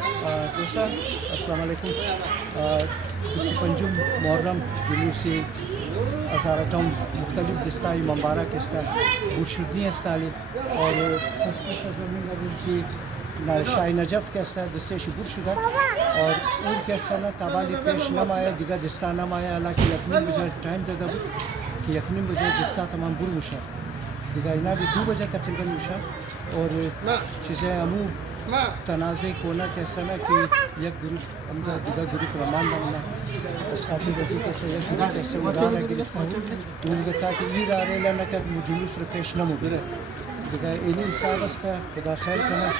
दोसा अस्सलाम वालेकुम। 25 मुहर्रम जुलूसी अज़ारतम मुख्तलिफ दिस्ताई मम्बारा किस्ता बुशुदनी अस्ताली और की शाही नजफ किस्ता दिस्ते शिबुर शुदा और उन किस्ता ना ताबाली पेश नमाया दिगा दिस्ता नमाया अला की यकीन बजे टाइम दे दब कि यकीन बजे दिस्ता तमाम बुर मुशा दिगा इना भी 2 बजे तकरीबन मुशा और चीज़ें अमू तनाज़े कोना कैसा ना कि एक ग्रुप हमदा दिगा ग्रुप रमान बनना असहाबी वजी कैसे एक ग्रुप कैसे उदाहरण गिरफ्तार हो उनके ताकि ये रारे लाना का मुजुलूस रफेश न मुगरे दिगा इन्हीं हिसाब से खुदा खैर करना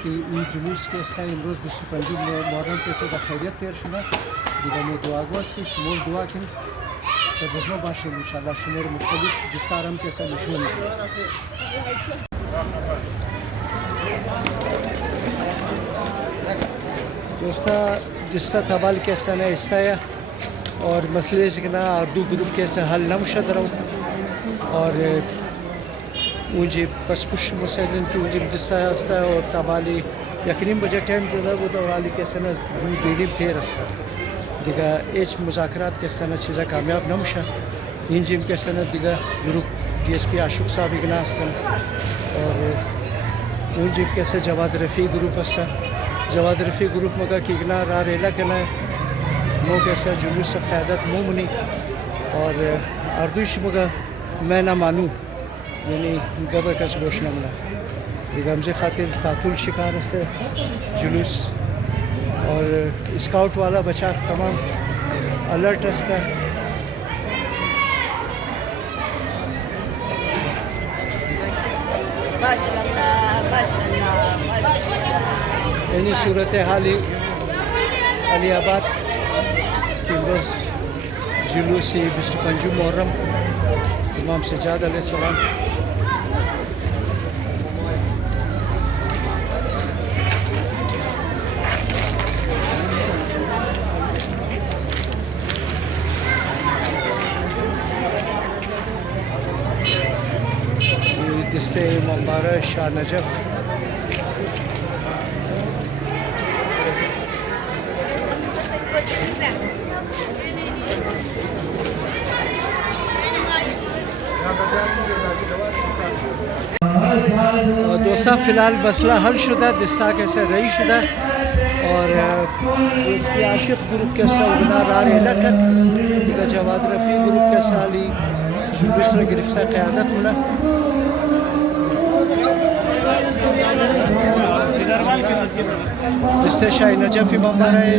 कि ये जुलूस के इस्ताई इमरोज़ 25 मुहर्रम कैसे बखैरियत तेर शुना दिगा में दुआ गो से शुमोल दुआ किन तो जज्बा बाशे इंशाल्लाह शुमोर मुख्तलिफ जिस्तारम कैसा मशहूर है दोस्ता जिसता तबाल कैसा ना इस्ताया और मसले जितना दो ग्रुप कैसे हल नमशद रहो और मुझे बस पुश मुसैदन की मुझे जिसता हस्ता और तबाली यकीन बजे टाइम जो है वो तो वाली कैसे ना दो देरीब थे रास्ता दिगा एच मुज़ाकरात कैसे ना चीज़ा कामयाब नमशा इन जिम कैसे ना दिगा ग्रुप DSP आशुक साहब इगना हस्तन और उन जिम कैसे जवाद रफ़ी ग्रुप हस्ता जवाद रफ़ी ग्रुप मगा किगना रा रेला के ना मो कैसा जुलूस क़यादत मोमनी और अर्दुश मगा मैं ना मानूँ यानी गबर का गोश नमला दिगमजे खातिर तातुल शिकार से जुलूस और स्काउट वाला बचा तमाम अलर्ट हस्ता यानी सूरत हाली अलियाबाद की बस जुलूसी 25 मुहर्रम इमाम सज्जाद अलैहिस्सलाम जिससे मुबारक शाह नजफ दोस्ता फ़िलहाल मसला हल शुदा दिस्ता कैसे रही शुदा और उसकी आशिक ग्रुप के साथ रार लकत जवाद रफ़ी ग्रुप के साली दूसरा गिरफ्तार क़यादत मिला जिससे शाही नजफ इमाम बना है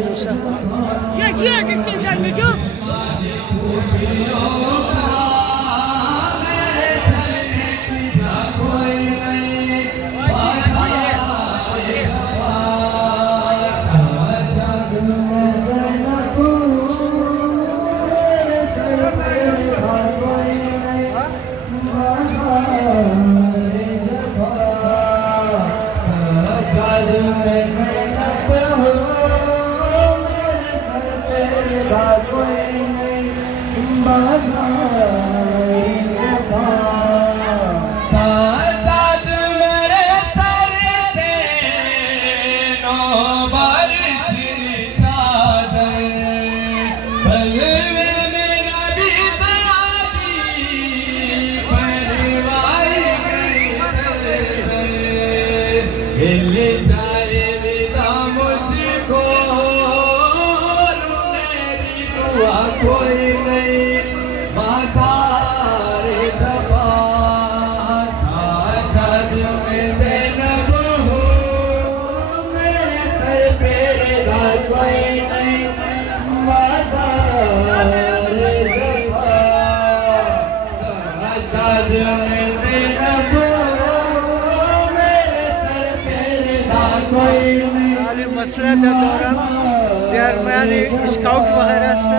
मसला के दौरान दरमियान स्काउट वगैरह से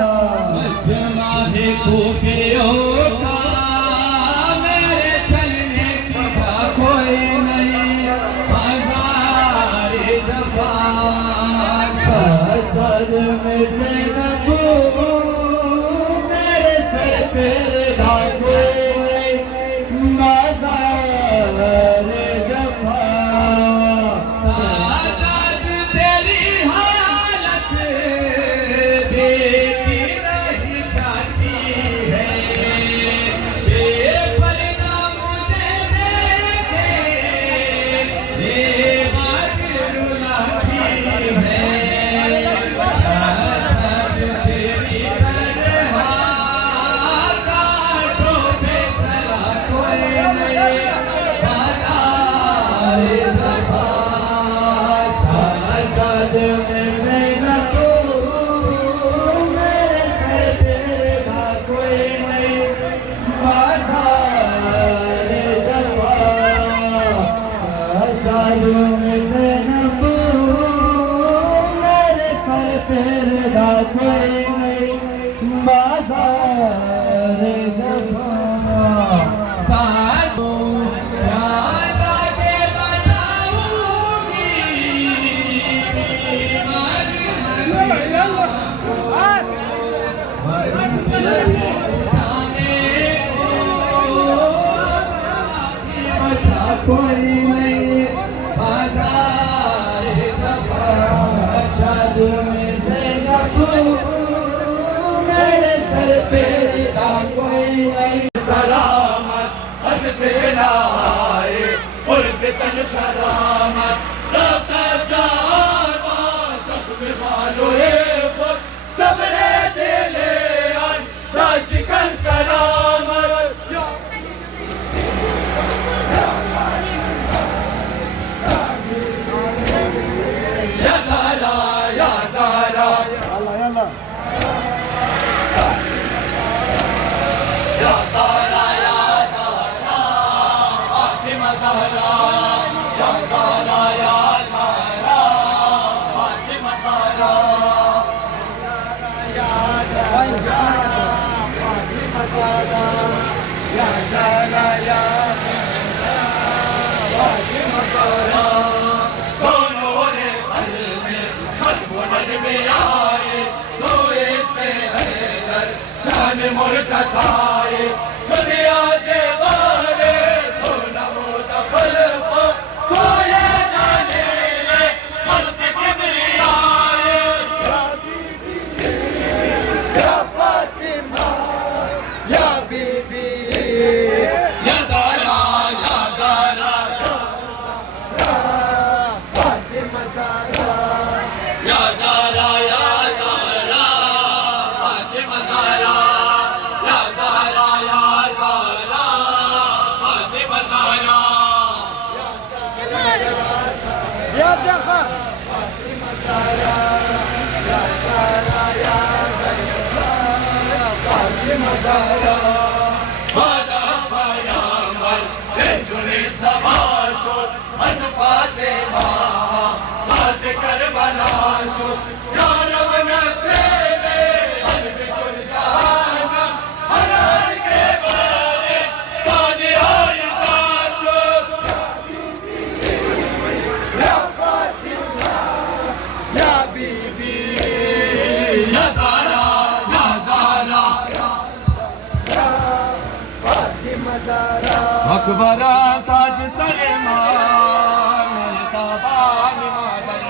अकबरा ताज सलेमान ताबान मादन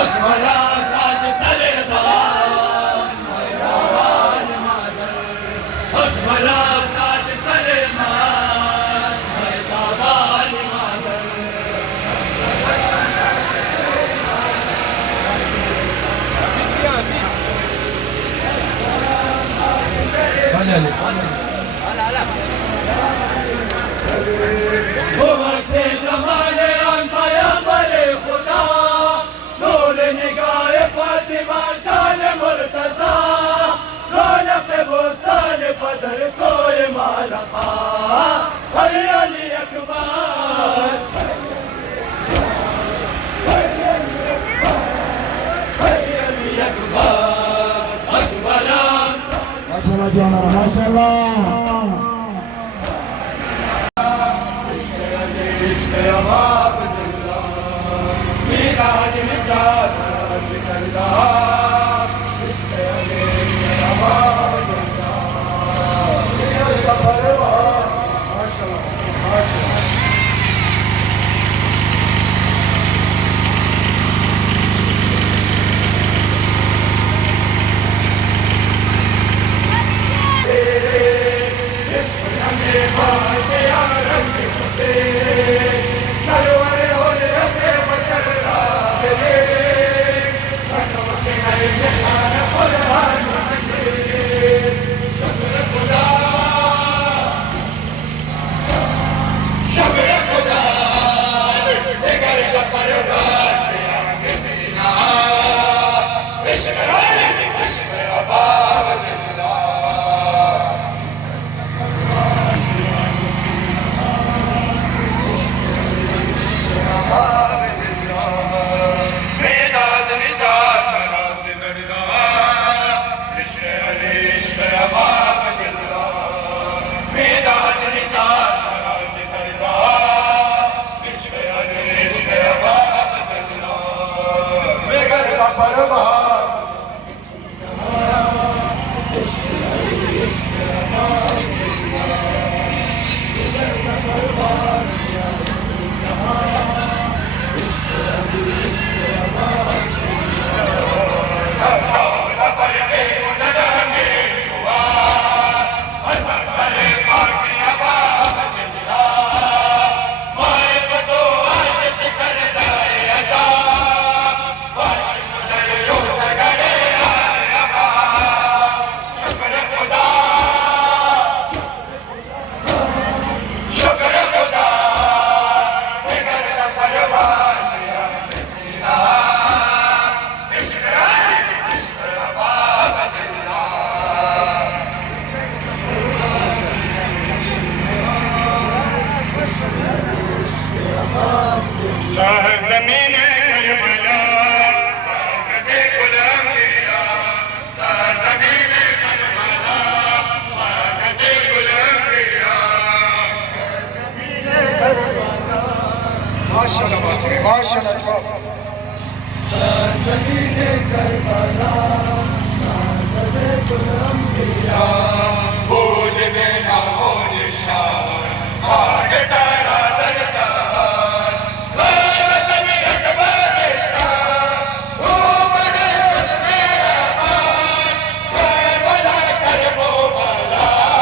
अकबरा ताज सलेमान ताबान मादन अकबरा ताज सलेमान ताबान मादन से जमाले पैगंबरे खुदा नूर निगाह फातिमा जान मुर्तज़ा रौनक बुस्तान बदर कोई मालका है अली अकबर अकबरा माशाअल्लाह माशाअल्लाह زمین کربلا مرکز الانبیاء بود به نام و نشان خاک سرا در جهان خان زمین اکبر شاه او بر شد مهربان کربلا کرب و بلا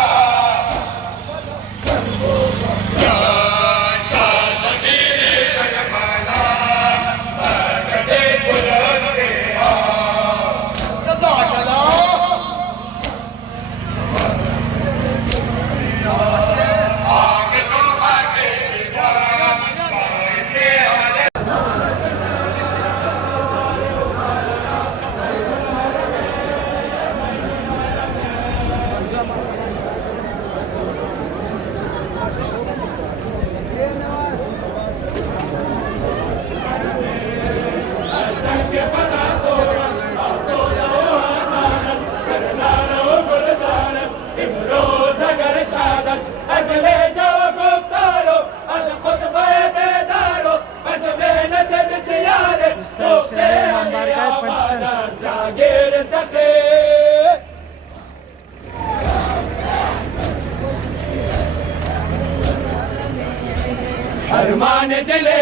अरमान दिले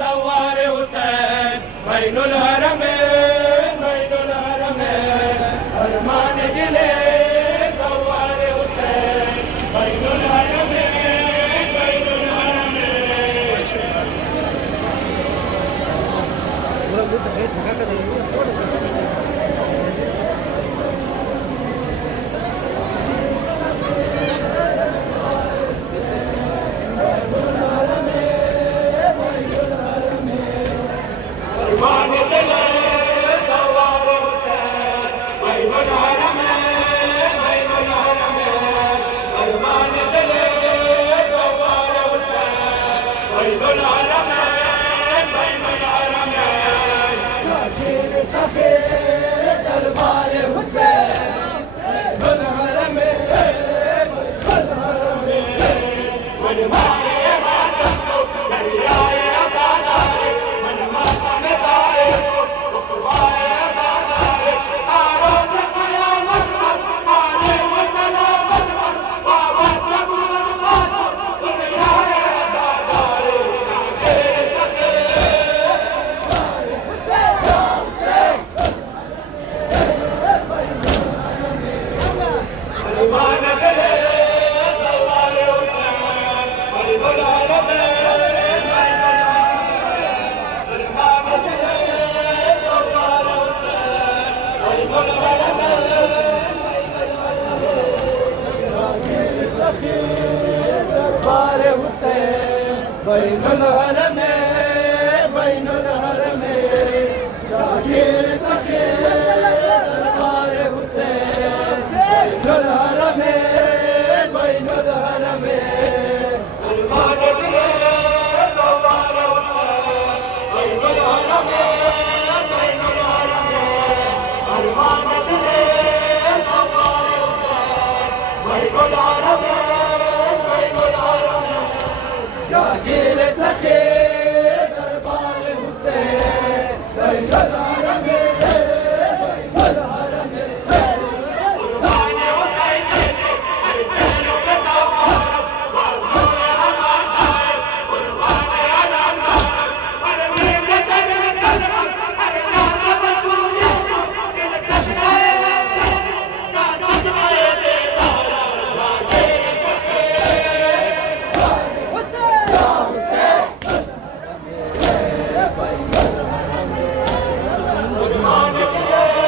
सवार हुसैन बैनुल हरमैन बैनुल हरमैन अरमान दिले सवार हुसैन बैनुल हरमैन बैनुल बैनुल हरमैन बैनुल हरमैन जागीर सखी दरबार हुसैन बैनुल हरमैन बैनुल हरमैन अरमान दिले सवार हुसैन बैनुल हरमैन बैनुल हरमैन अरमान दिले सवार हुसैन बैनुल हरमैन बैनुल हरमैन जागीर सखी दरबार हुसैन बैनुल हरमैन बैनुल हरमैन कुर्बान हुसैन हर चलो पे सवार बाज़ हमारा कुर्बान अज़ान हर में के सजन कदम हर नाम रसूल दिल सजनाए जा सजनाए दीदार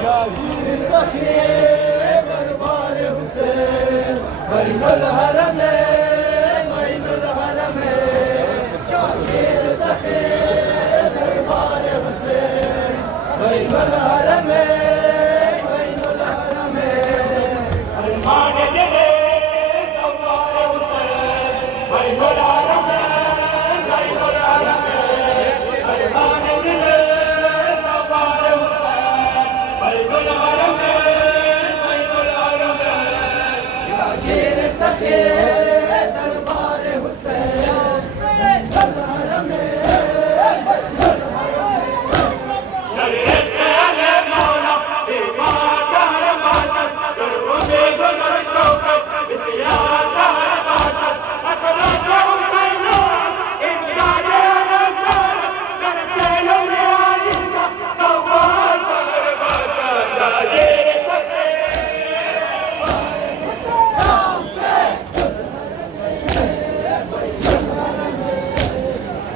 जागीर सखी बैनुल हरमैन बैनुल हरमैन जागीर सखी दरबार हुसैन बैनुल हरमैन बैनुल हरमैन अरमान दिले सवार हुसैन बैनुल हरमैन बैनुल हरमैन अरमान दिले सवार हुसैन सके दरबार हुसैन हरम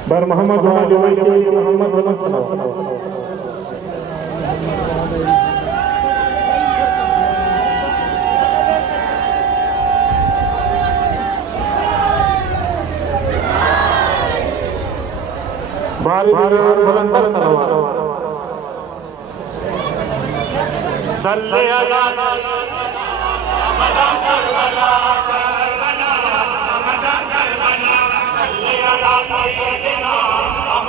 बर मोहम्मद मोहम्मद बारी बुलंद सलवात सल्ले अला मदन करबला करबला मदन करबला सल्ले अला सैयदना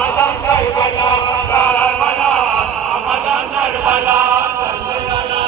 मदन करबला करबला मदन करबला सल्ले अला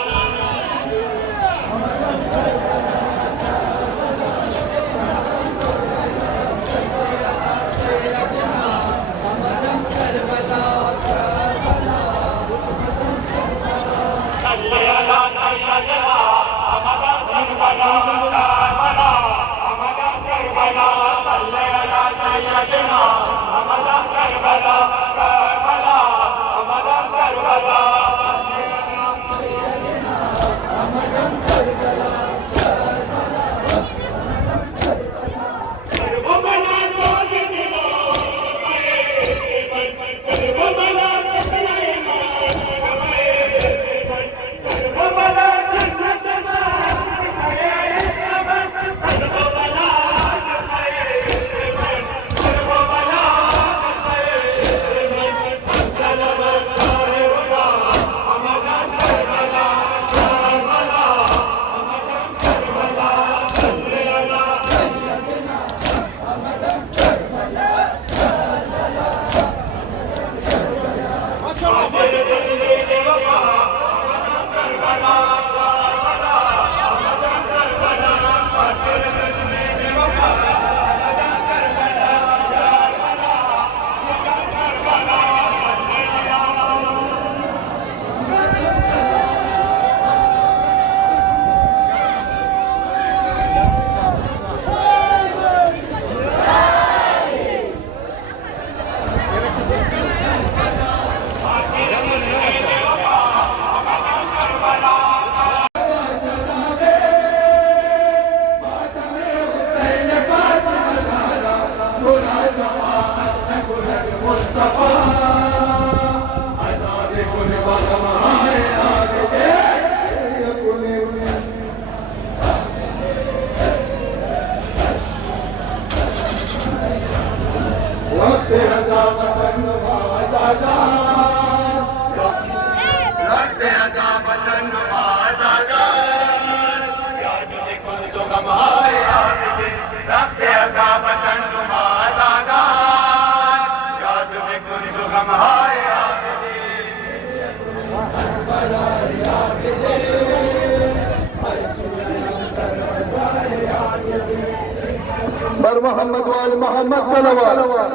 बर मोहम्मद वाल मोहम्मद सलवात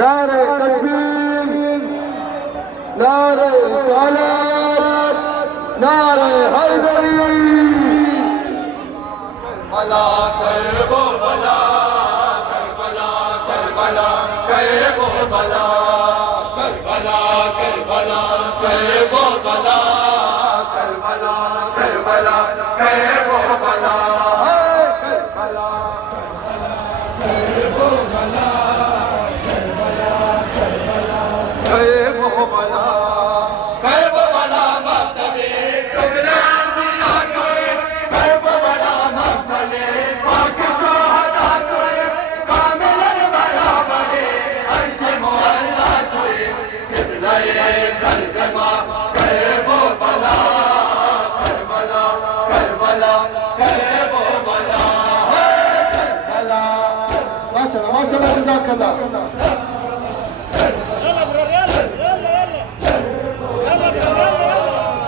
नारे तकबीर नारे सलात नारे हैदरी करबला करबो बला करबला करबला करबो बला करबला करबला करबो बला करबला करबला करबो बला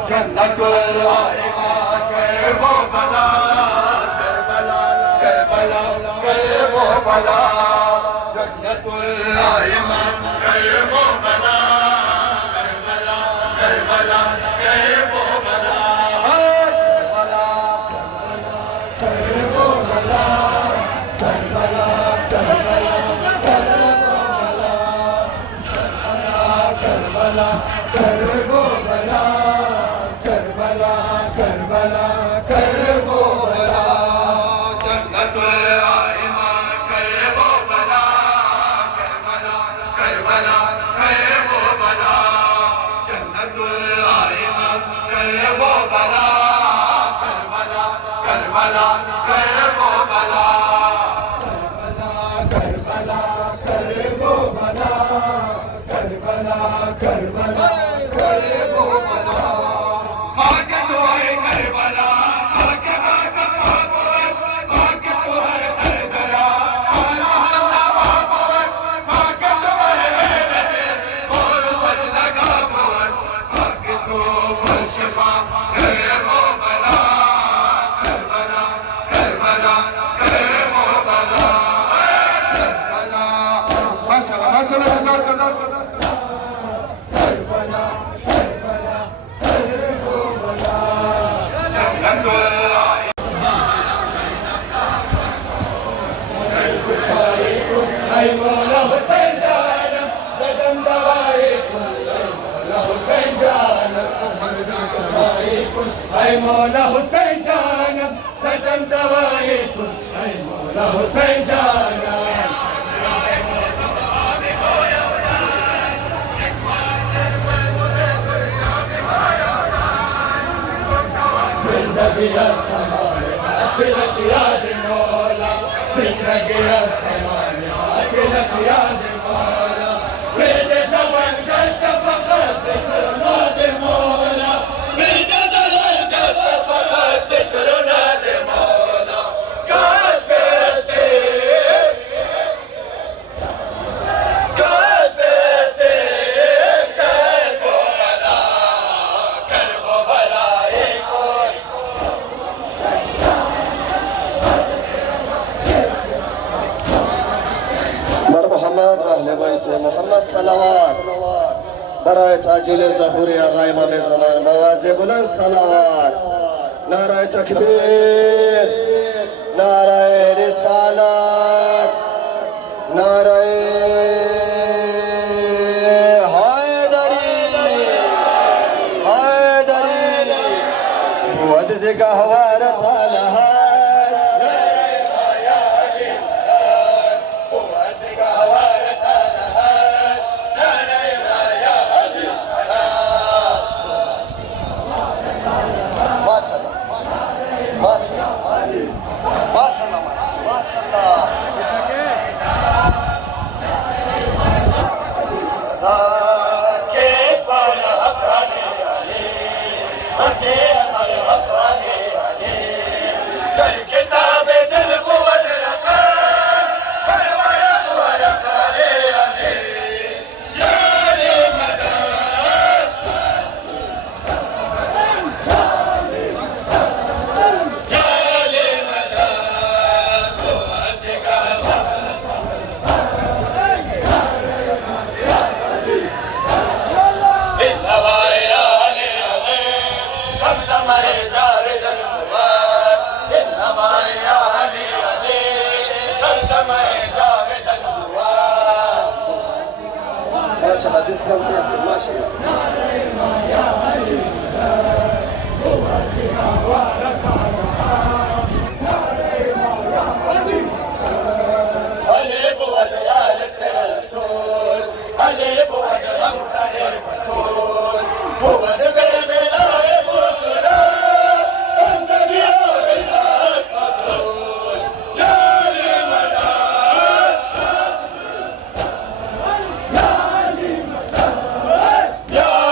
जन्नत आएगा Kerbala, Kerbala, Kerbala, Jannatul Iman, Kerbala, Kerbala, Kerbala, Kerbala, मौला हुसैन जानम कदम दवाए कुल मौला हुसैन जानम जिंदगी हमारे असल शियाद मौला जिंदगी हमारे असल शियाद मौला फिर जबरदस्त फकत जिक्र दे मौला फिर जबरदस्त फकत जिक्र दे मौला काश पैसे कर वो भला एक بر محمد و اهل بیت محمد صلوات برای تاجیل ظهور آقا امام زمان بوازه بلند صلوات نعره تکبیر نعره رسالت نعره حیدری ودز قهوارت لها MashaAllah, this comes next, MashaAllah. Ya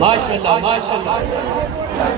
माशाल्लाह माशाल्लाह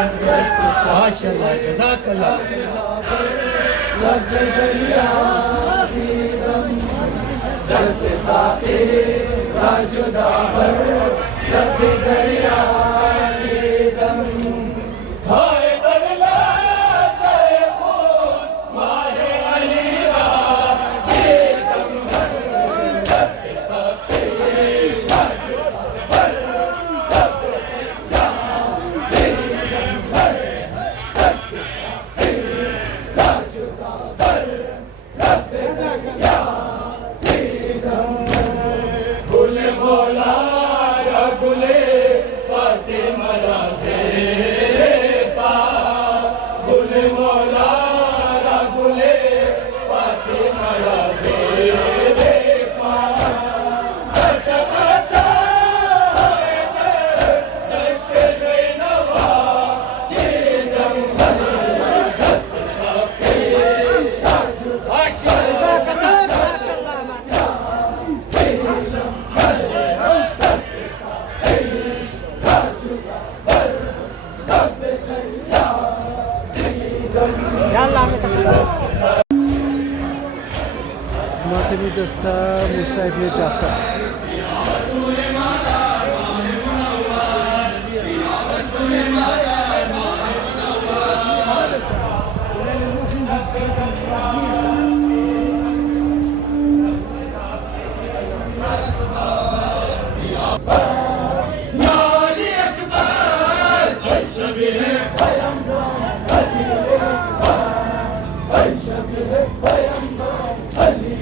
माशाल्लाह जज़ाकल्लाह दस्त साक़ी का जुदा बर लब दरिया की दम हाय दरिया चाहे खून माहे अली की दम दस्त साक़ी का जुदा बर लब दरिया की दम दस्त साक़ी का जुदा बर लब दरिया गुले बोला या गुले फातिमा से पा गुले बोला या गुले फातिमा से पा कटा कटा दस्त नवा की दम दस्त साक़ी माशाल्लाह जज़ाकल्लाह मातमी दस्ता मूसा इब्न जाफर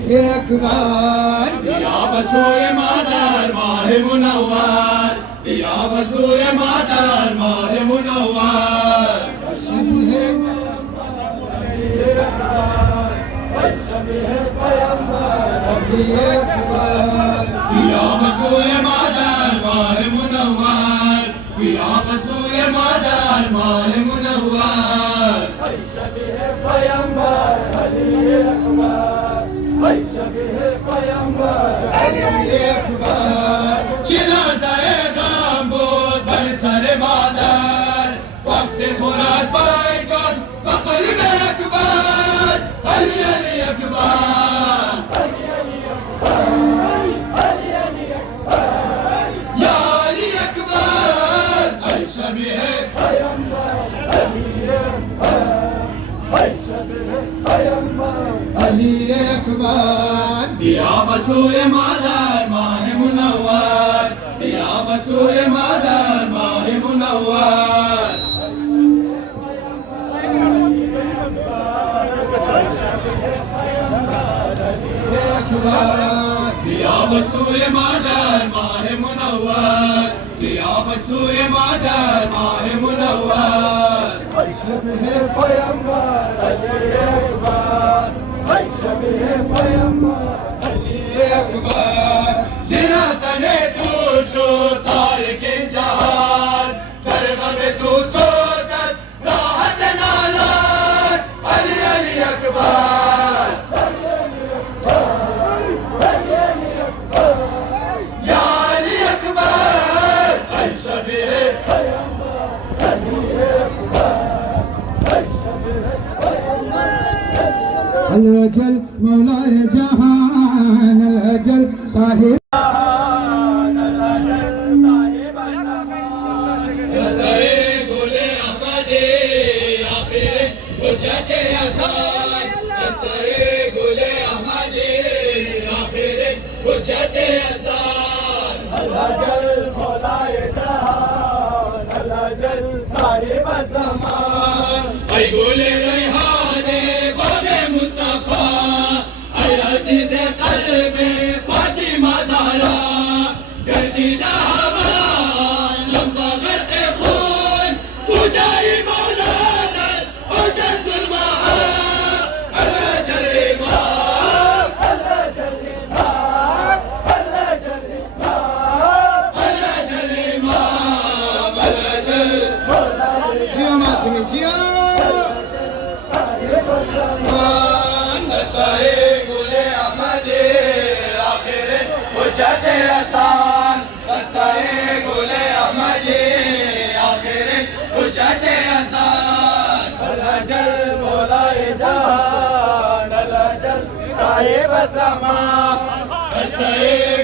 ये अकबर या बसोए मादार माह मुनव्वर या बसोए मादार माह मुनव्वर शबीह या बसोए मादार माह मुनव्वर या बसोए मादार माह मुनव्वर शबीह पैगंबर अली चिला जाएगाम بود بر سر مادر وقت خورد بایگان و قلب اکبر علی علی اکبر یا علی اکبر ای شبیه علی اکبر بیا بسوی مادر ماه منور بیا بسوی مادر ماه منور بیا بسوی مادر ماه منور بیا بسوی مادر ماه منور شبیه پیامبر علی اکبر شبیه پیامبر علی اکبر زیرا تنه تو شد تارک جهان در غم تو سوزد راحت نالان علی علی اکبر یا علی اکبر ای شبیه پیامبر علی اکبر ای شبیه الأجل مولاي جهان الأجل صاحب أي قول ريحاني باب مصطفى أي عزيز قلبي فاطمة زهراء قردينا همان لما غرق خون تجاي مولانا أجز المعاد الرجل إمام الرجل إمام الرجل إمام الرجل إمام الرجل جماعة مجيئة حجت के आसान अल्लाह चल मौलाए जहान अल्लाह चल साहिब समा बसए